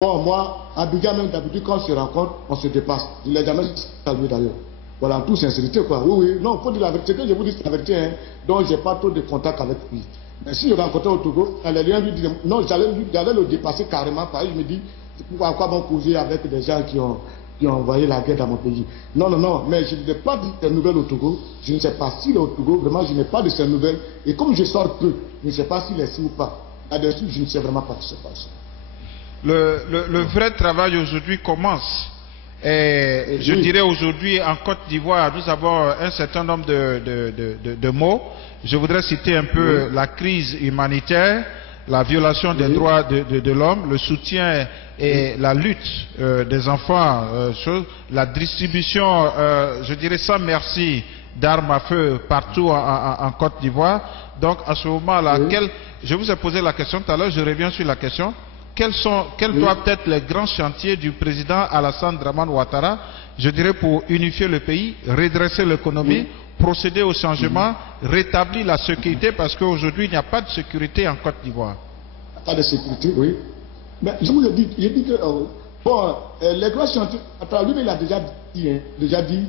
Bon, moi, à Abidjan, même d'habitude, quand on se rencontre, on se dépasse. Je ne l'ai jamais salué d'ailleurs. Voilà, en toute sincérité, quoi. Oui, oui, non, il faut dire la vérité. Que je vous dis la vérité, hein. Donc, je n'ai pas trop de contact avec lui. Mais si je rencontrais au Togo, j'allais rien lui dire. Non, j'allais le dépasser carrément. Parce que je me dis, pourquoi bon causer avec des gens qui ont envoyé la guerre dans mon pays. Non, non, non, mais je n'ai pas de ces nouvelles au Togo. Je ne sais pas s'il est au Togo. Vraiment, je n'ai pas de ces nouvelles. Et comme je sors peu, je ne sais pas s'il est ici ou pas. Là-dessus, je ne sais vraiment pas ce qui se passe. Le vrai travail aujourd'hui commence. Et je dirais aujourd'hui en Côte d'Ivoire, nous avons un certain nombre de mots. Je voudrais citer un peu la crise humanitaire, la violation des droits de l'homme, le soutien et la lutte des enfants, la distribution, je dirais sans merci, d'armes à feu partout en Côte d'Ivoire. Donc à ce moment-là, je vous ai posé la question tout à l'heure, je reviens sur la question. Quels doivent être les grands chantiers du président Alassane Dramane Ouattara, je dirais, pour unifier le pays, redresser l'économie, procéder au changement, rétablir la sécurité, parce qu'aujourd'hui, il n'y a pas de sécurité en Côte d'Ivoire. Pas de sécurité, oui. Mais je vous ai dit, que bon, les grands chantiers, lui, il a déjà dit,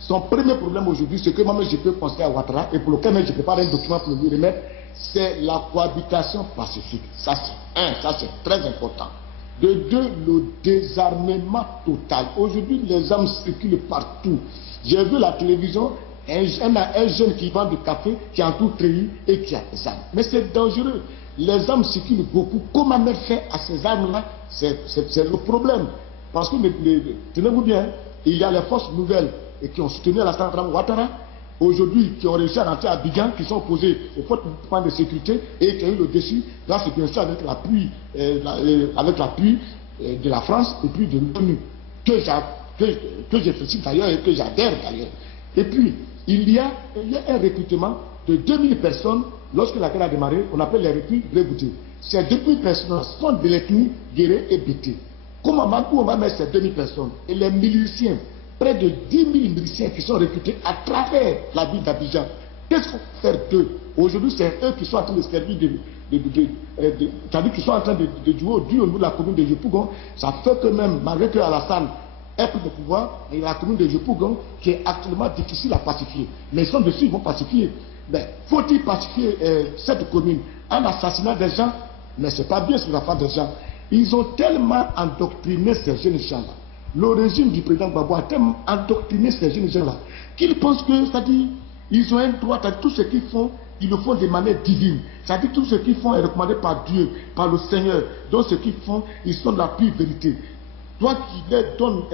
son premier problème aujourd'hui, c'est que moi-même, je peux penser à Ouattara, et pour lequel même je prépare un document pour lui remettre, c'est la cohabitation pacifique. Ça, c'est très important. De deux, le désarmement total. Aujourd'hui, les armes circulent partout. J'ai vu la télévision, un jeune qui vend du café, qui entoure Treillis et qui a des armes. Mais c'est dangereux. Les armes circulent beaucoup. Comment mettre fin à ces armes-là? C'est le problème. Parce que, tenez-vous bien, il y a les forces nouvelles et qui ont soutenu Alassane Dramane Ouattara, aujourd'hui, qui ont réussi à rentrer à Abidjan, qui sont opposés aux fortes plans de sécurité et qui ont eu le dessus, grâce bien sûr avec l'appui de la France et puis de l'ONU, que je félicite d'ailleurs et que j'adhère d'ailleurs. Et puis, il y a un recrutement de 2000 personnes, lorsque la guerre a démarré, on appelle les recrues Blébouté. Ces 2000 personnes sont de l'ethnie Guéré et Bété. Où on va mettre ces 2000 personnes? Et les miliciens, près de 10 000 miliciens qui sont recrutés à travers la ville d'Abidjan. Qu'est-ce qu'on peut faire d'eux? Aujourd'hui, c'est eux qui sont en train de servir c'est-à-dire qu'ils sont en train de jouer au niveau de la commune de Yopougon. Ça fait que même, malgré que Alassane ait pris le pouvoir, il y a la commune de Yopougon qui est actuellement difficile à pacifier. Mais ils sont dessus, ils vont pacifier. Mais faut-il pacifier cette commune en assassinant des gens? Mais ce n'est pas bien sur la fin des gens. Ils ont tellement endoctriné ces jeunes gens-là. Le régime du président Gbagbo a tellement endoctriné ces jeunes gens-là qu'ils pensent que, c'est-à-dire, ils ont un droit, c'est-à-dire tout ce qu'ils font, ils le font de manière divine. C'est-à-dire tout ce qu'ils font est recommandé par Dieu, par le Seigneur. Donc ce qu'ils font, ils sont de la pure vérité. Toi qui leur donnes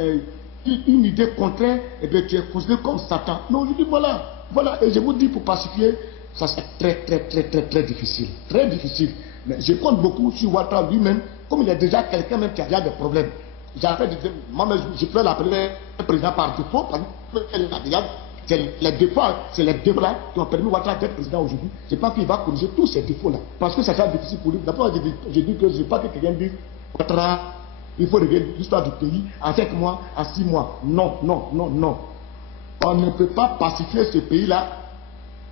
une idée contraire, eh bien, tu es considéré comme Satan. Non, je dis voilà, et je vous dis pour pacifier, ça c'est très difficile. Très difficile. Mais je compte beaucoup sur Ouattara lui-même, comme il y a déjà quelqu'un même qui a déjà des problèmes. Moi-même, je peux l'appeler un président par défaut, parce que c'est les défauts là qui ont permis Ouattara d'être président aujourd'hui. Je pense qu'il va corriger tous ces défauts-là. Parce que ça sera difficile pour lui. D'abord, je dis que je ne veux pas que quelqu'un dise Ouattara, il faut régler l'histoire du pays en 5 mois, en 6 mois. Non. On ne peut pas pacifier ce pays-là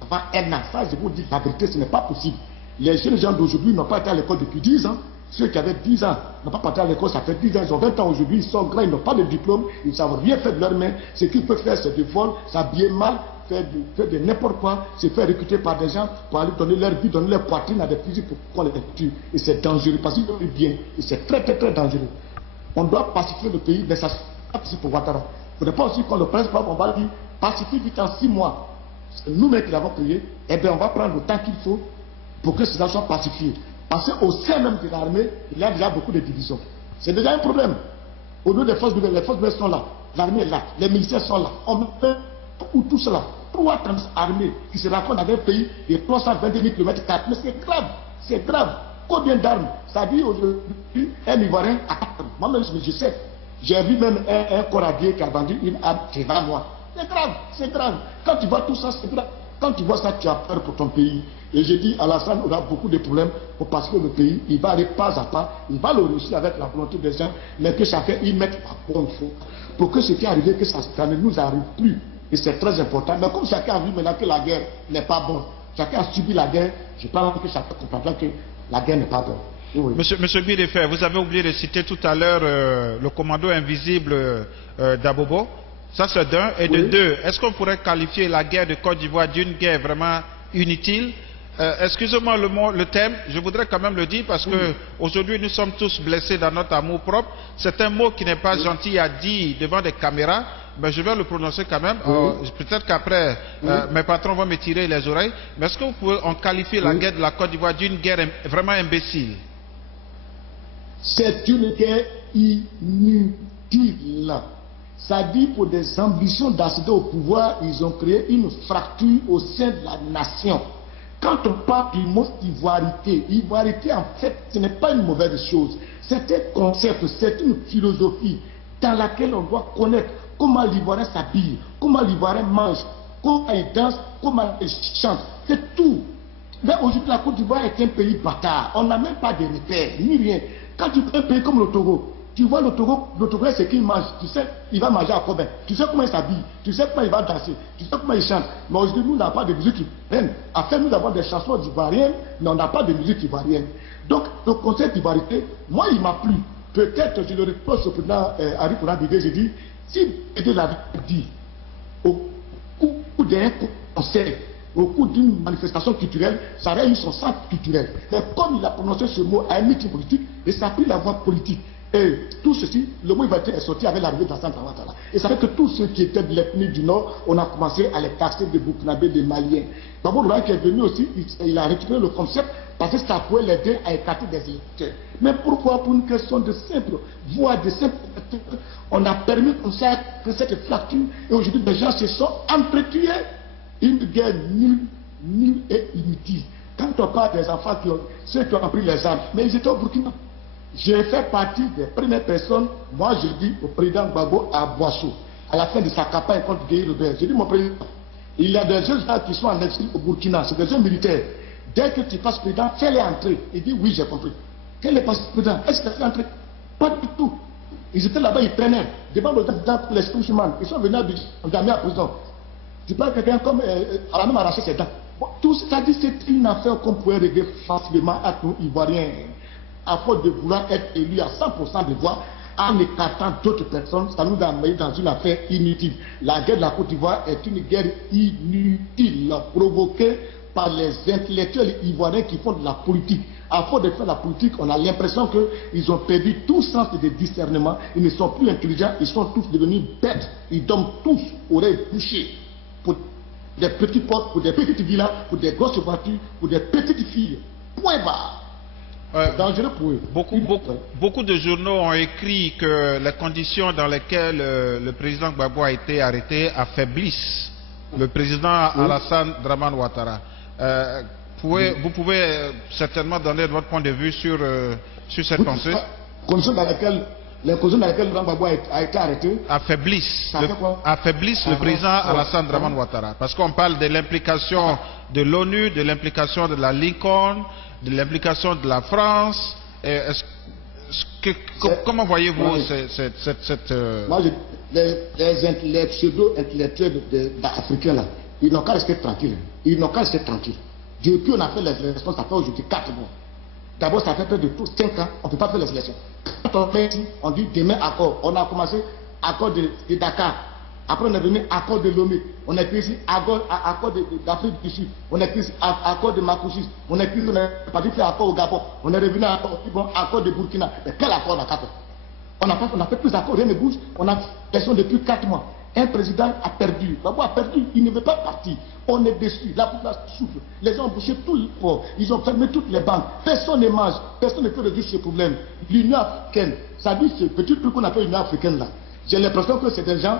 avant un an. Ça, je vous dis la vérité, ce n'est pas possible. Les jeunes gens d'aujourd'hui n'ont pas été à l'école depuis 10 ans. Ceux qui avaient 10 ans n'ont pas parti à l'école, ça fait 10 ans, ils ont 20 ans aujourd'hui, ils sont grands, ils n'ont pas de diplôme, ils ne savent rien faire de leurs mains. Ce qu'ils peuvent faire, c'est de voler, s'habiller mal, faire de n'importe quoi, se faire recruter par des gens pour aller donner leur vie, donner leur poitrine à des fusils pour qu'on les tue. Et c'est dangereux, parce qu'ils ont eu bien, et c'est très dangereux. On doit pacifier le pays, mais ça c'est pas possible pour Ouattara. Il ne faut pas aussi qu'on le presse pas, on va dire, pacifier vite en 6 mois. C'est nous-mêmes qui l'avons payé, eh bien on va prendre le temps qu'il faut pour que ces gens soient pacifiés. Parce qu'au sein même de l'armée, il y a déjà beaucoup de divisions. C'est déjà un problème. Au lieu des forces nouvelles, les forces nouvelles sont là, l'armée est là, les militaires sont là. On met tout cela. 3 armées qui se rencontrent dans un pays de 320 000 km². Mais c'est grave. Combien d'armes? Ça dit aujourd'hui, un Ivoirien à 4 armes. Moi-même, je sais. J'ai vu même un coradier qui a vendu une arme qui va moi. C'est grave. Quand tu vois tout ça, c'est grave. Quand tu vois ça, tu as peur pour ton pays. Et je dis, Alassane aura beaucoup de problèmes parce que le pays, il va aller pas à pas, il va le réussir avec la volonté des gens, mais que chacun y mette à bon fond. Pour que ce qui est arrivé, que ça ne nous arrive plus. Et c'est très important. Mais comme chacun a vu maintenant que la guerre n'est pas bonne, chacun a subi la guerre, je pense que chacun comprendra que la guerre n'est pas bonne. Oui. Monsieur Bidefer, vous avez oublié de citer tout à l'heure le commando invisible d'Abobo. Ça c'est d'un. Et de deux, est-ce qu'on pourrait qualifier la guerre de Côte d'Ivoire d'une guerre vraiment inutile? Excusez-moi le thème, je voudrais quand même le dire parce que aujourd'hui nous sommes tous blessés dans notre amour propre. C'est un mot qui n'est pas gentil à dire devant des caméras, mais je vais le prononcer quand même. Peut-être qu'après mes patrons vont me tirer les oreilles. Mais est-ce que vous pouvez en qualifier la guerre de la Côte d'Ivoire d'une guerre vraiment imbécile? C'est une guerre inutile. Ça dit pour des ambitions d'accéder au pouvoir, ils ont créé une fracture au sein de la nation. Quand on parle du mot ivoirité, ivoirité en fait ce n'est pas une mauvaise chose. C'est un concept, c'est une philosophie dans laquelle on doit connaître comment l'Ivoirien s'habille, comment l'Ivoirien mange, comment il danse, comment il chante. C'est tout. Mais aujourd'hui la Côte d'Ivoire est un pays bâtard. On n'a même pas de repères, ni rien. Quand tu prends un pays comme le Togo, tu vois le Togo c'est qu'il mange. Tu sais, il va manger à combien. Tu sais comment il s'habille. Tu sais comment il va danser. Tu sais comment il chante. Mais aujourd'hui, nous n'avons pas de musique ivoirienne. Afin nous avons des chansons ivoiriennes, mais on n'a pas de musique ivoirienne. Donc, le concept d'ivoirité, moi, il m'a plu. Peut-être, je le reproche au président Henri Konan Bédié, j'ai dit, si Bédié l'avait dit, au cours d'un conseil, au cours d'une manifestation culturelle, ça aurait eu son sens culturel. Mais comme il a prononcé ce mot à un meeting politique, et ça a pris la voie politique. Et tout ceci, le mot ivoirien est sorti avec l'arrivée de Alassane Dramane Ouattara. Et ça fait que tous ceux qui étaient de l'ethnie du Nord, on a commencé à les taxer de Burkinabés, des Maliens. D'abord, le qui est venu aussi, il a récupéré le concept parce que ça pouvait l'aider à écarter des électeurs. Mais pourquoi? Pour une question de simple voie, de simple. On a permis comme ça que cette fracture, et aujourd'hui, les gens se sont entretués. Une guerre nulle et inutile. Quand on parle des enfants ceux qui ont pris les armes, mais ils étaient au Burkina. J'ai fait partie des premières personnes, moi je dis au président Gbagbo à Boissou, à la fin de sa campagne contre Guy Robert, j'ai dit mon président, il y a des jeunes gens qui sont en exil au Burkina, c'est des jeunes militaires. Dès que tu passes président, fais-les entrer. Il dit oui, j'ai compris. Quel est le président? Est-ce qu'il fait entrer? Pas du tout. Ils étaient là-bas, ils traînaient. Devant le président pour les spécimens. Ils sont venus à la prison. Tu parles quelqu'un comme à la même arraché ses dents. Bon, tout ça dit c'est une affaire qu'on pourrait régler facilement à nous Ivoiriens. À force de vouloir être élu à 100% des voix, en écartant d'autres personnes, ça nous a mis dans une affaire inutile. La guerre de la Côte d'Ivoire est une guerre inutile, provoquée par les intellectuels ivoiriens qui font de la politique. À force de faire la politique, on a l'impression qu'ils ont perdu tout sens de discernement, ils ne sont plus intelligents, ils sont tous devenus bêtes, ils dorment tous oreilles bouchées. Pour des petits portes, pour des petites villas, pour des grosses voitures, pour des petites filles. Point barre. Dangereux pour eux. Beaucoup de journaux ont écrit que les conditions dans lesquelles le président Gbagbo a été arrêté affaiblissent le président Alassane Dramane Ouattara. Vous pouvez certainement donner votre point de vue sur cette pensée. Les conditions dans lesquelles le président Gbagbo a été arrêté affaiblissent le président Alassane Dramane Ouattara. Parce qu'on parle de l'implication de l'ONU, de l'implication de la Lincoln, de l'implication de la France. Comment voyez-vous cette... Moi, les pseudo-intellectuels africains, là, ils n'ont qu'à rester tranquilles. Ils n'ont qu'à rester tranquilles. Depuis on a fait les élections, ça fait aujourd'hui 4 mois. D'abord, ça fait près de 5 ans, on ne peut pas faire les élections. Quand on fait, on dit demain accord. On a commencé accord de Dakar. Après, on est venu accord de Lomé. On a écrit ici accord d'Afrique du Sud. On a écrit ici accord de Makouchis. On a écrit, on a parti faire accord au Gabon. On est revenu à accord de Burkina. Mais quel accord on a fait? On a fait plus d'accords, rien ne bouge. On a élection depuis 4 mois. Un président a perdu. Gbagbo a perdu. Il ne veut pas partir. On est déçu. La population souffre. Les gens ont bouché tous les ports. Ils ont fermé toutes les banques. Personne ne mange. Personne ne peut résoudre ce problème. L'Union africaine, ça dit ce petit truc qu'on appelle l'Union africaine là. J'ai l'impression que c'est des gens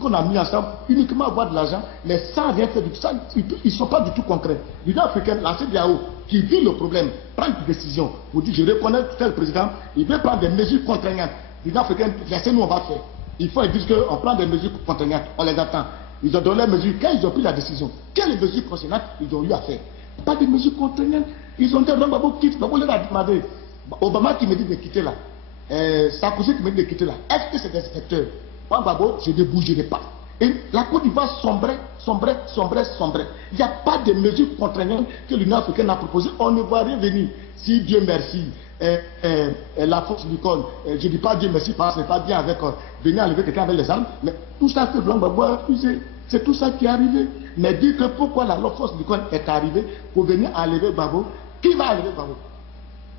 qu'on a mis ensemble uniquement à avoir de l'argent, mais sans rien faire du tout. Ils ne sont pas du tout concrets. L'Union africaine, la CEDEAO, qui vit le problème, prend une décision. Vous dites, je reconnais tel président, il veut prendre des mesures contraignantes. L'Union africaine, laissez-nous, on va faire. Il faut dire qu'on prend des mesures contraignantes, on les attend. Ils ont donné les mesures, quand ils ont pris la décision, quelles mesures contraignantes ils ont eu à faire? Pas de mesures contraignantes. Ils ont dit, Gbagbo quitte, Gbagbo leur a demandé. Obama qui me dit de quitter là, Sarkozy qui me dit de quitter là, est-ce que c'est des secteurs? Moi, Gbagbo, je ne bougerai pas. Et la Côte d'Ivoire sombrait. Il n'y a pas de mesures contraignantes que l'Union africaine a proposées. On ne va rien venir. Si Dieu merci, la force du corps, je ne dis pas Dieu merci, parce que ce n'est pas bien avec venir enlever quelqu'un avec les armes, mais tout ça que Blanc Gbagbo a refusé. C'est tout ça qui est arrivé. Mais dire que pourquoi la force du corps est arrivée pour venir enlever Gbagbo, qui va enlever Gbagbo?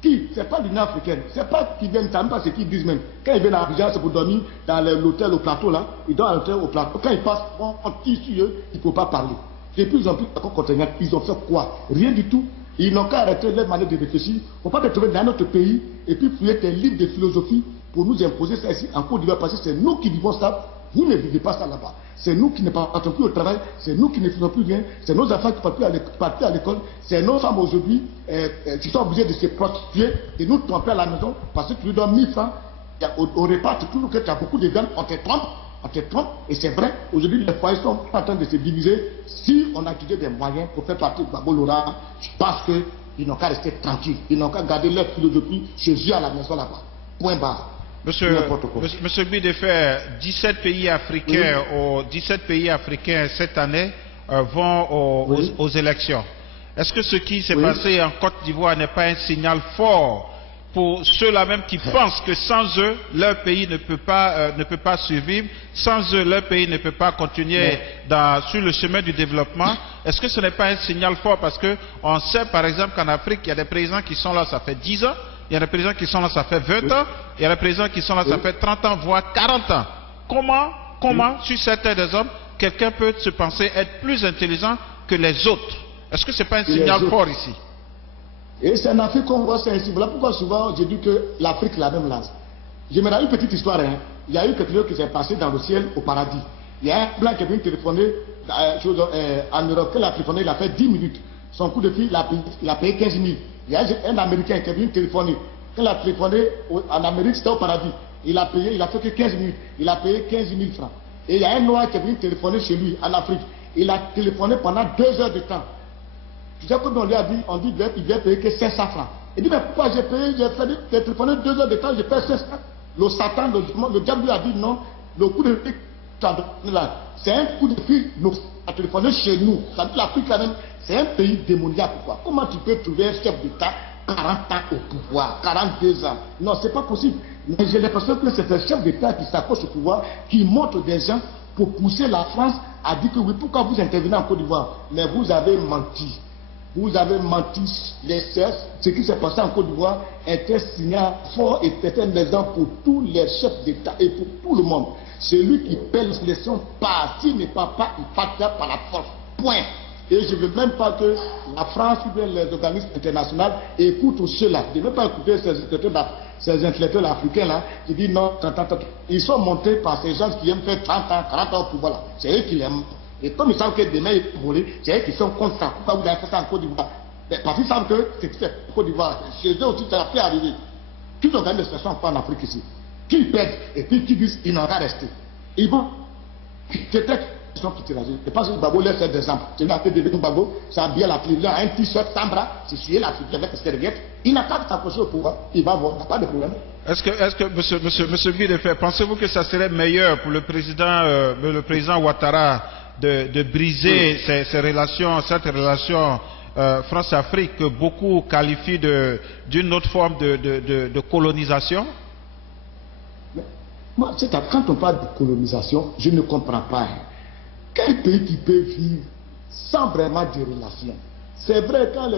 Qui? C'est pas l'Union africaine. C'est pas qu'ils viennent, même pas ce qu'ils disent même. Quand ils viennent à Abidjan, c'est pour dormir dans l'hôtel au plateau là. Ils dorment à l'hôtel au plateau. Quand ils passent, on tire sur eux, ils ne peuvent pas parler. Et puis ils ont pris d'accord contenant. Ils ont fait quoi? Rien du tout. Ils n'ont qu'à arrêter leur manière de réfléchir. Il ne faut pas te trouver dans notre pays et puis fouiller tes livres de philosophie pour nous imposer ça ici en Côte d'Ivoire parce que c'est nous qui vivons ça. Vous ne vivez pas ça là-bas. C'est nous qui ne partons plus au travail, c'est nous qui ne faisons plus rien, c'est nos enfants qui partent plus à l'école, c'est nos femmes aujourd'hui qui sont obligées de se prostituer, de nous tromper à la maison parce que tu lui donnes 1000 francs. Au repas, tu trouves que tu as beaucoup de viande, on te trompe, et c'est vrai, aujourd'hui les foyers sont en train de se diviser. Si on a utilisé des moyens pour faire partie de Gbagbo Lora, je pense qu'ils n'ont qu'à rester tranquilles, ils n'ont qu'à garder leur philosophie chez eux à la maison là-bas. Point barre. Monsieur Bidefer, 17 pays africains, oui. 17 pays africains cette année vont aux élections. Est-ce que ce qui s'est passé en Côte d'Ivoire n'est pas un signal fort pour ceux-là même qui pensent que sans eux, leur pays ne peut pas survivre, sans eux, leur pays ne peut pas continuer sur le chemin du développement? Est-ce que ce n'est pas un signal fort? Parce qu'on sait par exemple qu'en Afrique, il y a des présidents qui sont là, ça fait 10 ans. Il y a des présidents qui sont là, ça fait 20 ans. Il y a des présidents qui sont là, ça fait 30 ans, voire 40 ans. Comment, sur certains des hommes, quelqu'un peut se penser être plus intelligent que les autres? Est-ce que ce n'est pas un signal fort ici? Et c'est en Afrique qu'on voit ça ainsi. Voilà pourquoi souvent je dis que l'Afrique la même lance. Je me rappelle une petite histoire. Il y a eu quelque chose qui s'est passé dans le ciel au paradis. Il y a un blanc qui est venu téléphoner en Europe. Quand il a téléphoné, il a fait 10 minutes. Son coup de fil, il a payé 15 000. Il y a un Américain qui est venu téléphoner. Quand il a téléphoné en Amérique, c'était au paradis. Il a payé, il a fait que 15 minutes. Il a payé 15 000 francs. Et il y a un Noir qui est venu téléphoner chez lui, en Afrique. Il a téléphoné pendant 2 heures de temps. Tu sais qu'on lui a dit, on dit qu'il vient payer que 500 francs. Il dit, mais pourquoi j'ai téléphoné 2 heures de temps, j'ai payé 500 francs. Le Satan, le diable lui a dit non, le coup de fil, c'est un coup de fil, il a téléphoné chez nous. Ça dit l'Afrique quand même, c'est un pays démoniaque. Pourquoi? Comment tu peux trouver un chef d'État 40 ans au pouvoir, 42 ans? Non, c'est pas possible. Mais j'ai l'impression que c'est un chef d'État qui s'accroche au pouvoir, qui montre des gens pour pousser la France à dire que oui, pourquoi vous intervenez en Côte d'Ivoire? Mais vous avez menti. Vous avez menti. Ce qui s'est passé en Côte d'Ivoire était un signal fort et était un exemple pour tous les chefs d'État et pour tout le monde. Celui qui paie les élections part, s'il ne part pas, il partira par la force. Point. Et je ne veux même pas que la France ou bien les organismes internationaux écoutent ceux-là. Je ne veux pas écouter ces intellectuels africains là qui disent non, ils sont montés par ces gens qui aiment faire 30 ans, 40 ans au pouvoir là. C'est eux qui l'aiment. Et comme ils savent que demain ils vont voler, c'est eux qui sont contre ça. Pourquoi vous avez fait ça en Côte d'Ivoire? Parce qu'ils savent que c'est fait en Côte d'Ivoire. Chez eux aussi, ça a fait arriver. Tous les organismes de situation en Afrique ici. Qui perdent et puis qui disent qu'ils n'ont qu'à rester. Ils vont. Peut-être qu'ils sont quittés là. Je pense que Gbagbo laisse cet exemple. C'est là que Gbagbo, ça a bien la prise. Il a un t-shirt sans bras, c'est sué la prise avec ses serviettes. Il n'a qu'à s'approcher au pouvoir. Il va voir, il n'y a pas de problème. Est-ce que monsieur Bidefer, pensez-vous que ça serait meilleur pour le président Ouattara de briser cette relation France-Afrique que beaucoup qualifient d'une autre forme de colonisation? Mais, moi, quand on parle de colonisation, je ne comprends pas. Quel pays qui peut vivre sans vraiment de relations? C'est vrai, quand les